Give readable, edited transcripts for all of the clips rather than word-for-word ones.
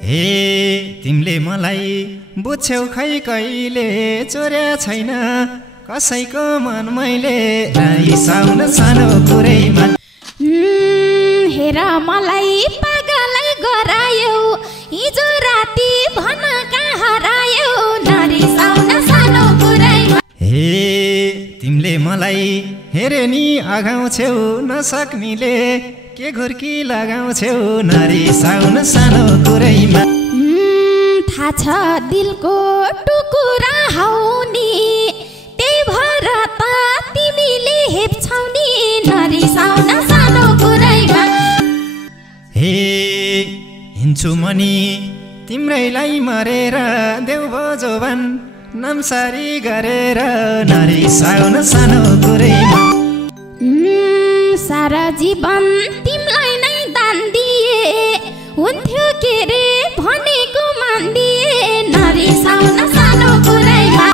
हे तिमीले मलाई बुझ्यौ खै कहिले चोर्या छैन कसैको मन मैले रिसाउन सानो कुरैमा हेर मलाई पागलै गरायौ हिजो राति भन कहाँ हरायौ नरिसाउन सानो कुरैमा हे तिमीले मलाई हेरे नि आगाउँछौ नसक्नीले के घुर्की लगाउँछौ नरिसाउन सानो कुरैमा थाहा छ दिलको टुकुरा हौ नि त्यही भएर त तिमीले हेप्छौ नि नरिसाउन सानो कुरैमा हे हिँड्छु मनी तिम्रैलाई मरेर देउभो जोवन नमसारी गरेर नरिसाउन सानो कुरैमा सारा जीवन तिमीलाई नै दान दिए हुन्थ्यो के रे भनेको मान्दिए नरिसाउन सानो कुरैमा।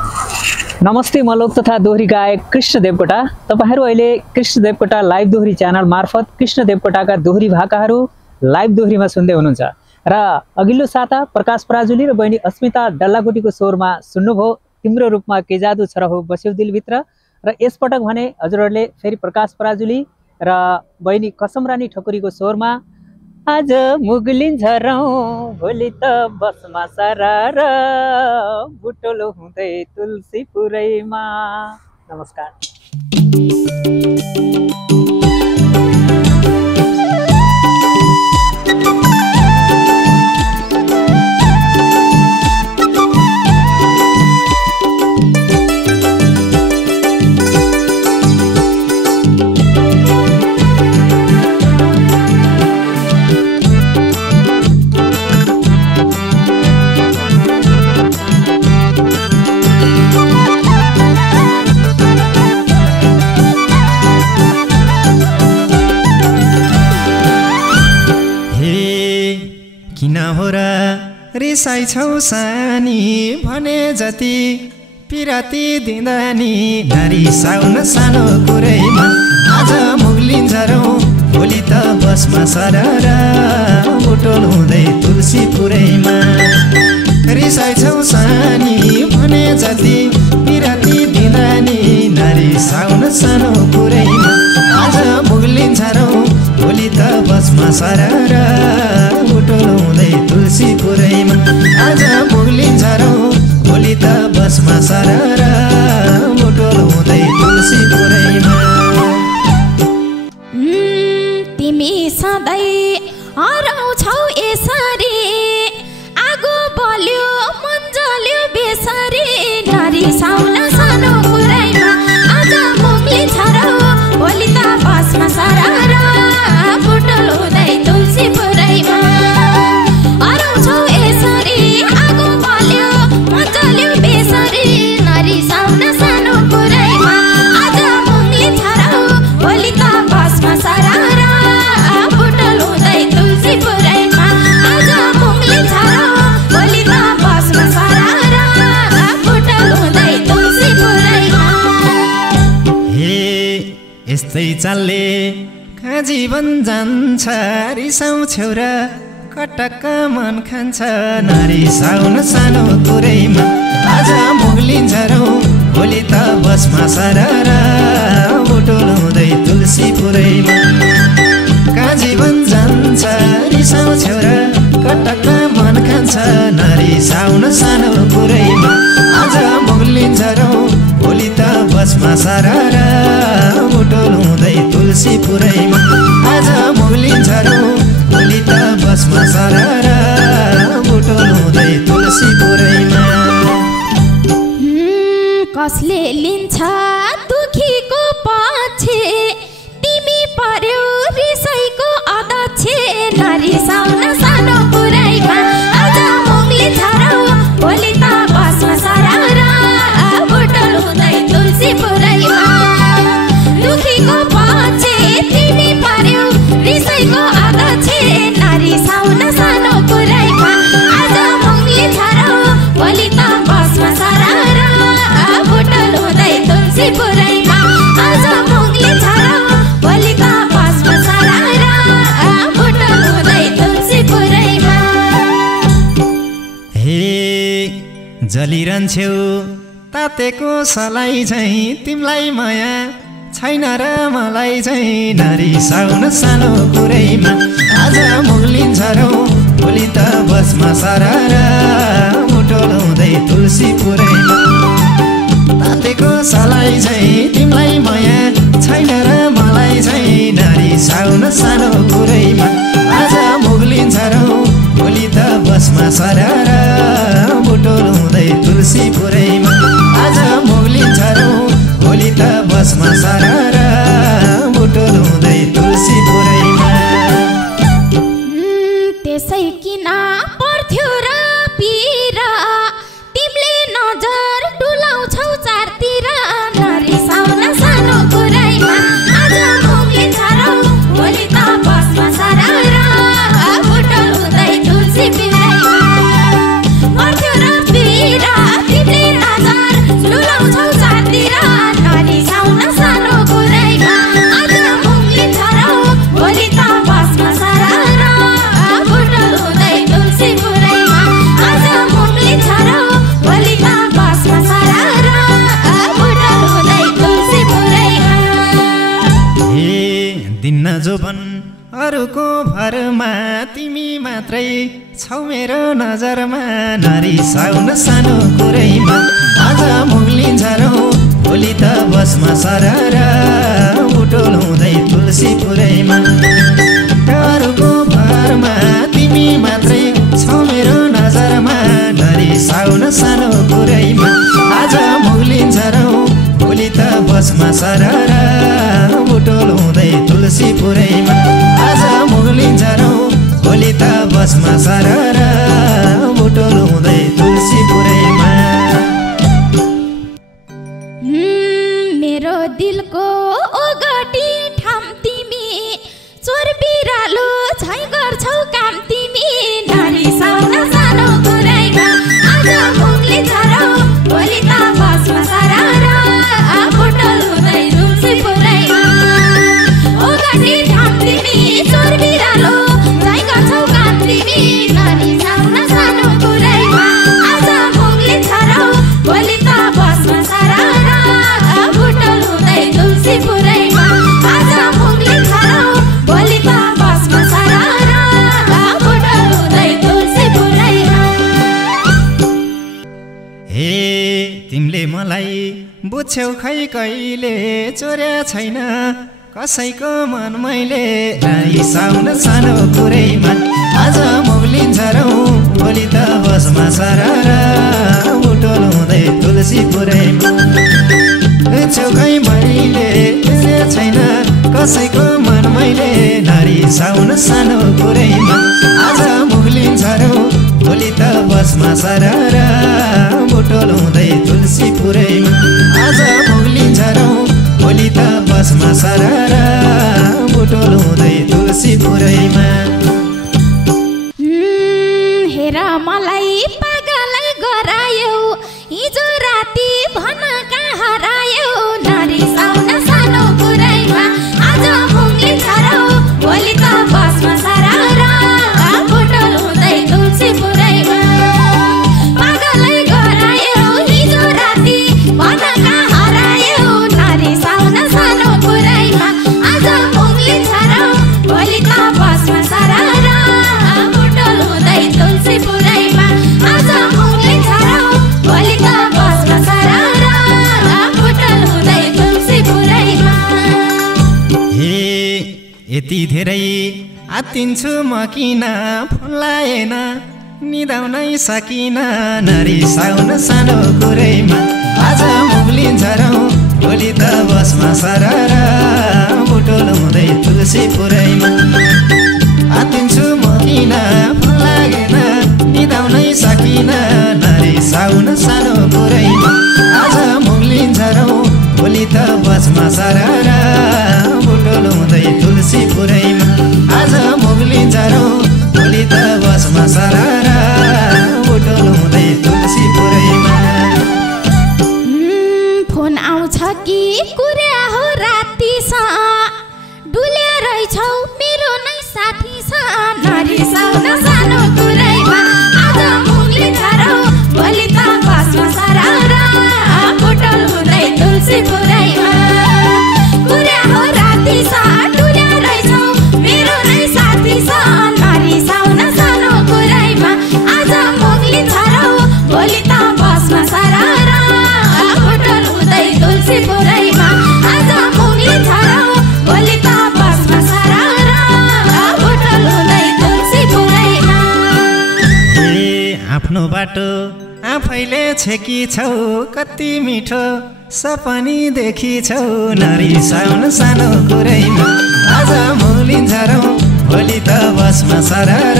नमस्ते म लोक तथा दोहोरी गायक कृष्ण देवकोटा। तपाईहरु अहिले कृष्ण देवकोटा लाइभ दोहोरी च्यानल मार्फत कृष्ण देवकोटाका दोहोरी भाकाहरू लाइभ दोहोरीमा सुन्दै हुनुहुन्छ र अघिल्लो साता प्रकाश पराजुली र बहिनी अस्मिता डल्लाकोटीको स्वरमा सुन्नुभयो तिम्रो रूपमा के जादु छ र हो बस्यौ दिलभित्र र यसपटक भने हजुरहरूले फेरि प्रकाश पराजुली र बहिनी कसमरानी ठकुरीको स्वरमा आज मुगलिन्छ रौँ भोलि त बसमा सरार बुटोलो हुँदै तुलसीपुरैमा। नमस्कार। रिसाइ छौ सानी भने जति पिराती दिँदा नि नरिसाउन सानो कुरैमा आज मुगलिन्छ रौँ भोलि त बसमा सरर बुटोल हुँदै तुलसीपुरैमा रिसाइ छौ सानी भने जति पिराती दिँदा नि नरिसाउन सानो कुरैमा आज मुगलिन्छ रौँ भोलि त बसमा सरर बुटोल हुँदै तुलसीपुरैमा आज मुगलिन्छ रौँ भोलि त बसमा सरर बुटोल हुँदै तुलसीपुरैमा। तिमी सधैँ हराउँछौ यसरी आगो बल्यो मन जल्यो बेसरी नरिसाउन सानो कुरैमा आज मुगलिन्छ रौँ भोलि त बसमा सरर बुटोल हुँदै तुलसीपुरैमा हराउँछौ यसरी आगो बल्यो मन जल्यो बेसरी नरिसाउन सानो कुरैमा आज मुगलिन्छ रौँ भोलि त बसमा सरर बुटोल हुँदै तुलसीपुरैमा आज मुगलिन्छ रौँ भोलि त बसमा सरर बुटोल हुँदै तुलसीपुरैमा। हे यस्तै चालले कहाँ जीवन जान्छ रिसाउँछौ र कटक्क मन खान्छ नरिसाउन सानो कुरैमा आज मुगलिन्छ रौँ भोलि त बसमा सरर बुटोल हुँदै तुलसीपुरैमा कहाँ जीवन जान्छ रिसाउँछौ र कटक्क मन खान्छ नरिसाउन सानो कुरैमा आज मुगलिन्छ रौँ भोलि त बसमा सरर बुटोल हुँदै तुलसीपुरैमा आज मुगलिन्छ रौँ भोलि त बसमा सरर बुटोल हुँदै तुलसीपुरैमा। कसले लिन्छ दुखीको पछि तिमी पर्यौ रिसाइको अध्यक्ष नरिसाउन सानो कुरैमा आज मुगलिन्छ रौँ भोलि त बसमा सरर बुटोल हुँदै तुलसीपुरैमा दुखीको पछि तिमी पर्यौ रिसाइको अध्यक्ष नरिसाउन सानो कुरैमा आज मुगलिन्छ रौँ भोलि त बसमा सरर बुटोल हुँदै तुलसीपुरैमा आज मुगलिन्छ रौँ भोलि त बसमा सरर बुटोल हुँदै तुलसीपुरैमा। जलिरहन्छौ तातेको सलाई झैँ तिमीलाई माया छैन र मलाई झैँ नरिसाउन सानो कुरैमा आज मुग्लिन्छ रौ भोलि त बसमा सरर मुटोलाउँदै तुलसी पुरैमा तातेको सलाई झैँ तिमीलाई माया छैन र मलाई झैँ नरिसाउन सानो कुरैमा आज मुग्लिन्छ रौ भोलि त बसमा सरर मुटोलाउँदै तुलसी पुरैमा आज मुग्लिन्छ रौ भोलि त बसमा सरर मुटोलाउँदै तुलसी पुरैमा त्यसै किन पर्थ्यो र पिरा तिमीले नजर डुलाउँछौ चारतिर नरिसाउन सानो कुरैमा आज मुग्लिन्छ रौ भोलि त बसमा सरर मुटोलाउँदै तुलसी पुरैमा पर्थ्यो र पिरा तिमीले नजर डुलाउँछौ चारतिर नरिसाउन सानो कुरैमा आज मुग्लिन्छ रौ भोलि त बसमा सरर मुटोलाउँदै तुलसी पुरैमा आज मुग्लिन्छ रौ भोलि त बसमा सरर मुटोलाउँदै तुलसी पुरैमा हे दिन्न जोबन अरूको भरमा तिमी मात्रै छौ मेरो नजरमा नरिसाउन सानो कुरैमा आज मुग्लिन्छ रौ भोलि त बसमा सरर मुटोलाउँदै तुलसी पुरैमा अरूको भरमा तिमी मात्रै छौ मेरो नजरमा नरिसाउन सानो कुरैमा आज मुग्लिन्छ रौ भोलि त बसमा सरर मुटोलाउँदै तुलसी पुरैमा आज मुग्लिन्छ रौ भोलि त बसमा सरर मुटोलाउँदै तुलसी पुरैमा मेरो दिलको ओगटी ठाम तिमी चोर बिरालो झै गर्छौ काम तिमी नरिसाउन सानो कुरैमा आज मुग्लिन्छ रौ भोलि त बसमा सरर मुटोलाउँदै तुलसी पुरैमा ओगटी ठाम तिमी चोर बिरालो झै गर्छौ काम तिमी नरिसाउन सानो कुरैमा आज मुग्लिन्छ रौ भोलि त बसमा सरर मुटोलाउँदै तुलसी पुरैमा आज मुग्लिन्छ रौ भोलि त बसमा सरर मुटोलाउँदै तुलसी पुरैमा हे तिमीले मलाई बुझ्यौ खै कहिले चोर्या छैन कसैको मन मैले नरिसाउन सानो कुरैमा आज मुग्लिन्छ रौ भोलि त बसमा सरर मुटोलाउँदै तुलसी पुरैमा बुझ्यौ खै मैले चोर्या छैन कसैको मन मैले नरिसाउन सानो कुरैमा आज मुग्लिन्छ रौ भोलि त बसमा सरर मुटोलाउँदै तुलसी पुरैमा आज मुग्लिन्छ रौ भोलि त बसमा सरर मुटोलाउँदै तुलसी पुरैमा हेर मलाई पागलै गरायो हिजो राति भन कहाँ हरायो नरिसाउन सानो कुरैमा आज मुग्लिन्छ रौ भोलि त बसमा सरर मुटोलाउँदै तुलसी पुरैमा पागलै गरायो हिजो राति भन कहाँ हरायो नरिसाउन सानो कुरैमा आज मुग्लिन्छ रौ भोलि त बसमा सरर मुटोलाउँदै तुलसी पुरैमा आज मुग्लिन्छ रौ भोलि त बसमा सरर मुटोलाउँदै तुलसी पुरैमा हे यति धेरै आत्तिन्छु म किन फोन लाएन निदाउनै सकिन नरिसाउन सानो कुरैमा आज मुग्लिन्छ रौ भोलि त बसमा सरर मुटोलाउँदै तुलसी पुरैमा आत्तिन्छु म किन फोन लागेन निदाउनै सकिन नरिसाउन सानो कुरैमा आज मुग्लिन्छ रौ भोलि त बसमा सरर मुटोलाउँदै तुलसी पुरैमा आज मुग्लिन्छ रौ भोलि त बसमा सरर मुटोलाउँदै तुलसी पुरैमा फोन आउँछ कि कुर्या हो राति डुल्या रहेछौ मेरो नै साथी नरिसाउन सानो कुरै आफ्नो बाटो आफैले छेकिछौ कति मिठो सपनी देखिछौ नरिसाउन सानो कुरैमा आज मुलिन्छ रौ भोलि त बसमा सरर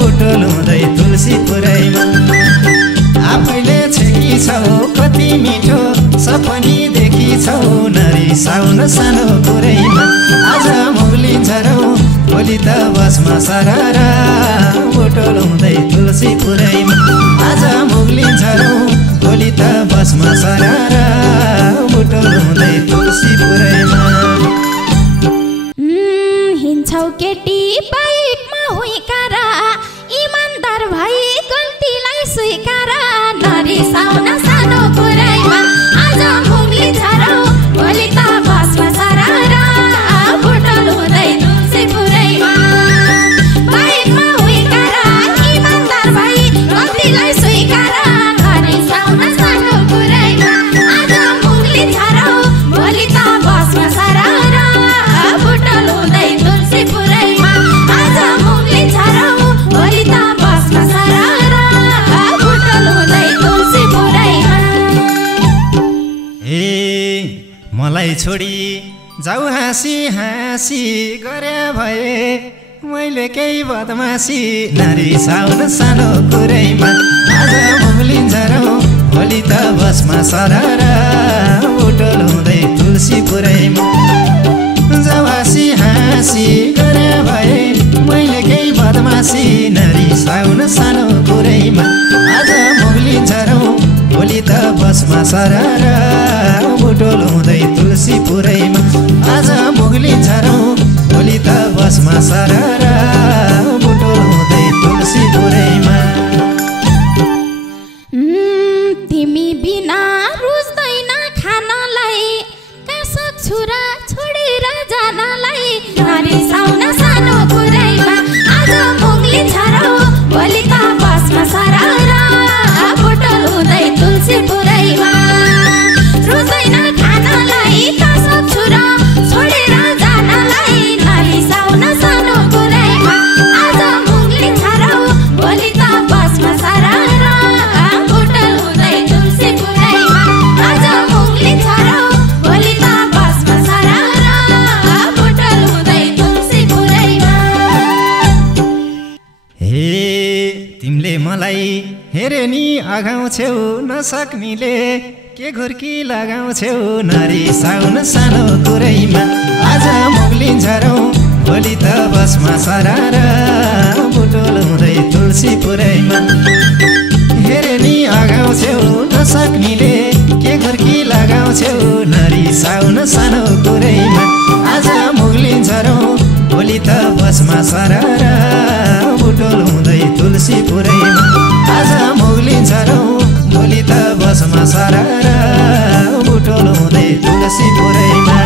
बुटोल हुँदै तुलसी पुरैमा आफैले छेकिछौ कति मिठो सपनी देखिछौ नरिसाउन सानो कुरैमा आज मुलिन्छ रौ भोलि त बसमा सरर बुटोल हुँदै तुलसी पुरैमा आज मुलिन्छ रौ भोलि त बसमा सरर बुटोल हुँदै तुलसी पुरैमा हिँड्छौ केटी बाइकमा हुइकार इमानदार भई गल्तीलाई स्वीकार नरिसाउन सानो कुरैमा आज मुलिन्छ रौ भोलि त बसमा सरर बुटोल हुँदै तुलसी पुरैमा बाइकमा हुइकार इमानदार भई गल्तीलाई स्वीकार नरिसाउन सानो कुरैमा आज मुलिन्छ रौ भोलि त बसमा सरर बुटोल हुँदै तुलसी पुरैमा आज मुलिन्छ रौ भोलि त बसमा सरर बुटोल हुँदै तुलसी पुरैमा मलाई छोडी जाऊ हाँसी हाँसी गरे भए मैले केही बदमासी नरिसाउन सानो कुरैमा आज मुलिन्छ रौ भोलि त बसमा सरर बुटोल हुँदै तुलसी पुरैमा जाऊ हाँसी हाँसी गरे भए मैले केही बदमासी नरिसाउन सानो कुरैमा आज मुलिन्छ रौ भोलि त बसमा सरर बुटोल हुँदै तुलसी पुरैमा आज मुलिन्छ रौ भोलि त बसमा सरर बुटोल हुँदै तुलसी पुरैमा तिमी बिना रुच्दैन खानलाई कासक छुरा छोडेर जानलाई नरिसाउन सानो कुरैमा आज मुलिन्छ रौ भोलि त बसमा सरर बुटोल हुँदै तुलसी पुरैमा रुच्दैन खानलाई कासक छुरा छोडेर जानलाई नरिसाउन सानो कुरैमा आज मुलिन्छ रौ भोलि त बसमा सरर बुटोल हुँदै तुलसी पुरैमा आज मुलिन्छ रौ भोलि त बसमा सरर बुटोल हुँदै तुलसी पुरैमा तिमीले मलाई हेरे नि अगाउँछौ नसक्नेले के घुर्की लगाउँछौ नरिसाउन सानो कुरैमा आज मुलिन्छ रौ भोलि त बसमा सरर बुटोल हुँदै तुलसी पुरैमा हेरे नि अगाउँछौ नसक्नेले के घुर्की लगाउँछौ नरिसाउन सानो कुरैमा आज मुलिन्छ रौ भोलि त बसमा सरर बुटोल हुँदै तुलसी पुरैमा आज मुलिन्छ रौ भोलि त बसमा सरर बुटोल हुँदै तुलसी पुरैमा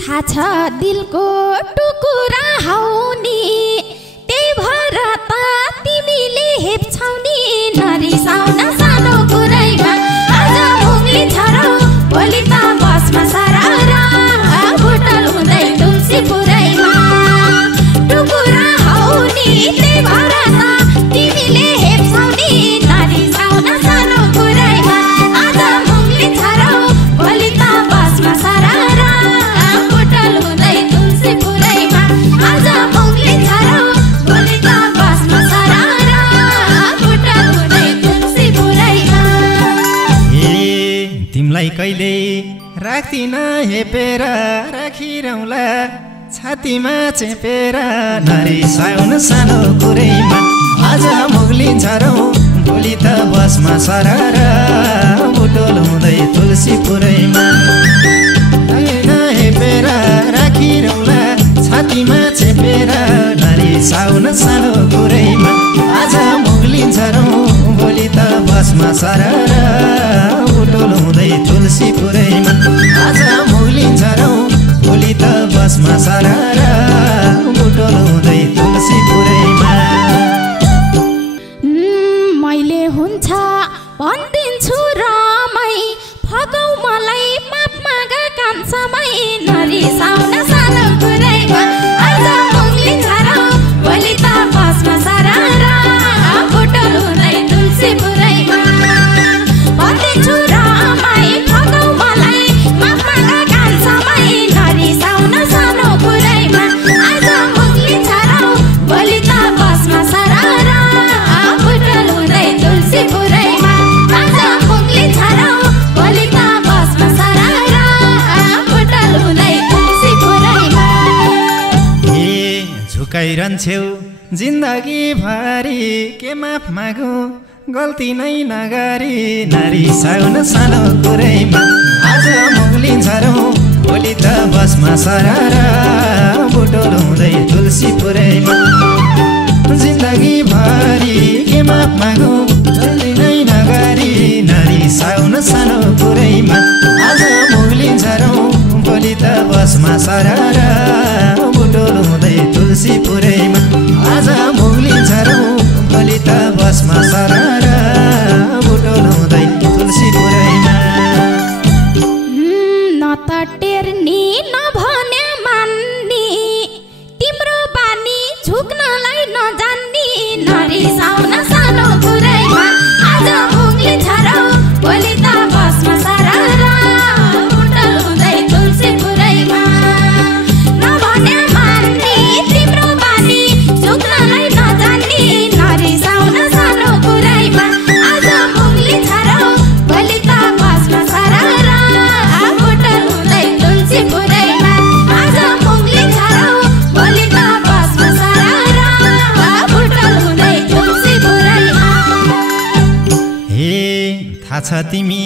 थाहा छ दिलको टुकुरा हौ नि त्यही भएर त तिमीले हेप्छौ नि नरिसाउन सानो कुरैमा आज मुलिन्छ रौ भोलि त बसमा सरर बुटोल हुँदै तुलसी पुरैमा टुकुरा हौ नि त्यही भएर त तिमीले हेप्छौ नि नरिसाउन सानो कुरैमा आज मुलिन्छ रौ भोलि त बसमा सरर बुटोल हुँदै तुलसी पुरैमा आज मुलिन्छ रौ भोलि त बसमा सरर बुटोल हुँदै तुलसी पुरैमा तिमीलाई कहिले राख्दिन हेपेर राखिरौँला छातीमा चेपेर नरिसाउन सानो कुरैमा आज मुलिन्छ रौ भोलि त बसमा सरर बुटोल हुँदै तुलसी पुरैमा हेपेर राखिरौँला छातीमा चेपेर नरिसाउन सानो कुरैमा आज मुलिन्छ रौ भोलि त बसमा सरर बुटोल हुँदै तुलसी पुरैमा आज मुलिन्छ रौ भोलि त बसमा सरर बुटोल हुँदै तुलसी पुरैमा मैले हुन्छ भनिदिन्छु रमै फगाउ मलाई माफ माग कान्छमै नरिसाउन सानो कुरैमा आज मुलिन्छ रौ भोलि त बसमा सरर गरिरहन्छौ जिन्दगी भरि के माफ मागौँ गल्ती नै नगरी नारी साउन सानो कुरैमा आज मुग्लिन्छ रौ भोलि त बसमा सरर बुटोल हुँदै तुलसी पुरैमा जिन्दगी भरि के माफ मागौँ गल्ती नै नगरी नारी साउन सानो कुरैमा आज मुग्लिन्छ रौ भोलि त बसमा सरर बुटोल हुँदै तुलसी पुरैमा आज मुग्लिन्छ रौ भोलि त बसमा सरर बुटोल हुँदै तुलसी पुरैमा न त टेर्नी नभने मान्ने तिम्रो बानी झुक्नलाई नजान्ने नारी साउन सानो कुरैमा आज मुग्लिन्छ रौ भोलि त बसमा सरर बुटोल हुँदै तुलसी पुरैमा नभने मान्ने तिम्रो बानी झुक्नलाई नजान्ने नारी साउन सानो कुरैमा आज मुग्लिन्छ रौ भोलि त बसमा सरर बुटोल हुँदै तुलसी पुरैमा आज मुग्लिन्छ रौ भोलि त बसमा सरर बुटोल हुँदै तुलसी पुरैमा हे थाहा छ तिमी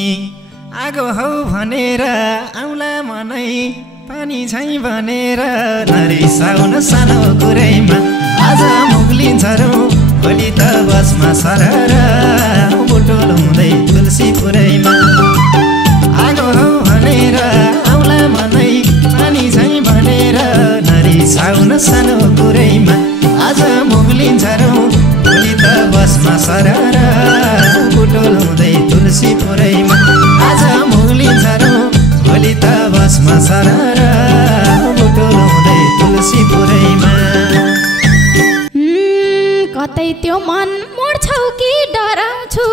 आगो हौ भनेर आउला मनै पानी छै भनेर नारी साउन सानो कुरैमा आज मुग्लिन्छ रौ भोलि त बसमा सरर बुटोल हुँदै तुलसी पुरैमा आगो हौ भनेर आउला मनै पानी छै भनेर नारी साउन सानो कुरैमा आज मुग्लिन्छ रौ भोलि त बसमा सरर बुटोल हुँदै तुलसी पुरैमा आज मुग्लिन्छ रौ भोलि त बसमा सरर बुटोल हुँदै तुलसी पुरैमा कतै त्यो मन मोड्छौ कि डराउँछु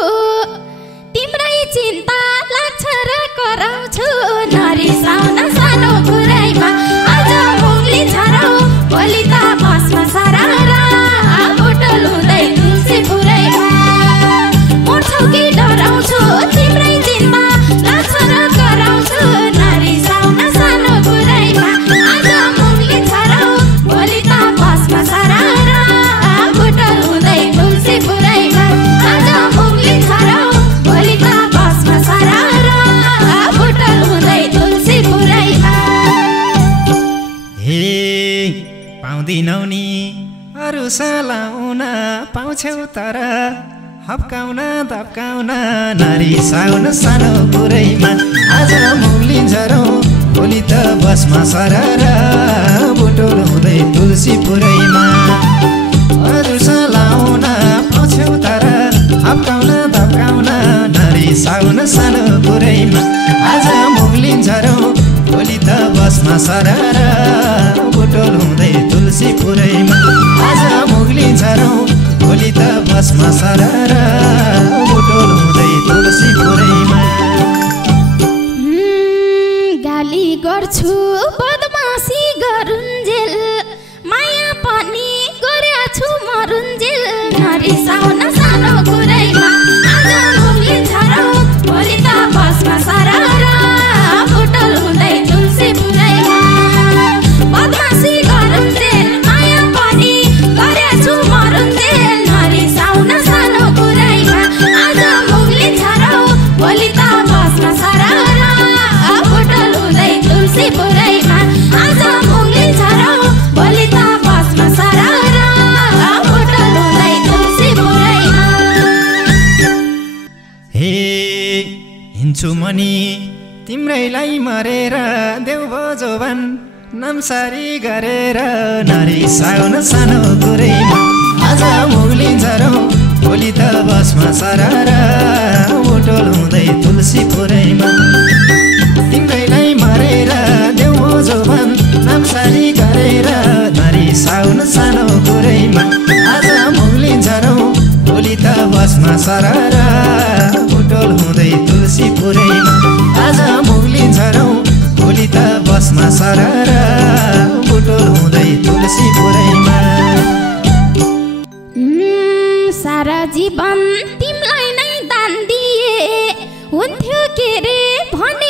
तिम्रै चिन्ता लाग्छ र कराउँछु नारी साउन सानो कुरैमा आज मुग्लिन्छ रौ भोलि त बसमा सरर बुटोल हुँदै तुलसी पुरैमा मोड्छौ कि डराउँछु तिम्रै चिन्ता लाग्छ र कराउँछु नारी साउन सानो कुरैमा आज मुग्लिन्छ रौ भोलि त बसमा सरर बुटोल हुँदै तुलसी पुरैमा आज मुग्लिन्छ रौ भोलि त बसमा सरर बुटोल हुँदै तुलसी पुरैमा हे पाउँदिनौ नि अरू सलाउन पाउँछौ तर हप्काउन धप्काउन नारी साउन सानो कुरैमा आज मुग्लिन्छ रौ भोलि त बसमा सरर बुटोल हुँदै तुलसी पुरैमा अरू सलाउन पाउँछौ तर हप्काउन धप्काउन नारी साउन सानो कुरैमा आज मुग्लिन्छ रौ भोलि त बसमा सरर बुटोल हुँदै तुलसी पुरैमा आज मुग्लिन्छ रौ भोलि त बसमा सरर बुटोल हुँदै तुलसी पुरैमा गाली गर्छु बदमासी गरुन्जेल माया पनि गरेछु मरुन्जेल नारी साउन सानो कुरैमा आज मुग्लिन्छ रौ भोलि त बसमा सरर बुटोल हुँदै तुलसी पुरैमा बदमासी गरुन्जेल माया पनि गरेछु मरुन्जेल नारी साउन सानो कुरैमा आज मुग्लिन्छ रौ भोलि त बसमा सरर बुटोल हुँदै तुलसी पुरैमा आज मुग्लिन्छ रौ भोलि त बसमा सरर बुटोल हुँदै तुलसी पुरैमा हे हिँड्छु मनी तिम्रैलाई मरेर देउभो जोवन नामसारी गरेर नारी साउन सानो कुरैमा आज मुग्लिन्छ रौ भोलि त बसमा सरर बुटोल हुँदै तुलसी पुरैमा तिम्रैलाई मरेर देउभो जोवन नामसारी गरेर नारी साउन सानो कुरैमा आज मुग्लिन्छ रौ भोलि त बसमा सरर बुटोल हुँदै तुलसी पुरैमा आज मुग्लिन्छ रौ भोलि त बसमा सरर बुटोल हुँदै तुलसी पुरैमा सारा जीवन तिमीलाई नै दान दिए हुन्थ्यो के रे भने